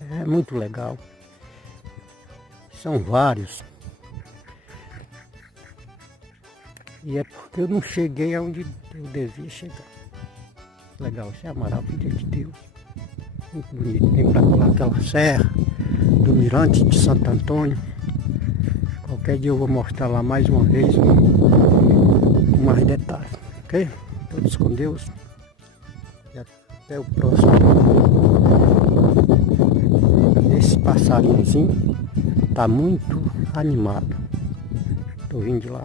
É muito legal. São vários. E é porque eu não cheguei aonde eu devia chegar. Legal, esse é Amaral, filha de Deus. Muito bonito. Vem pra lá aquela serra do Mirante de Santo Antônio. Qualquer dia eu vou mostrar lá mais uma vez com mais detalhes. Ok? Todos com Deus. E até o próximo. Esse passarinhozinho tá muito animado. Tô vindo de lá.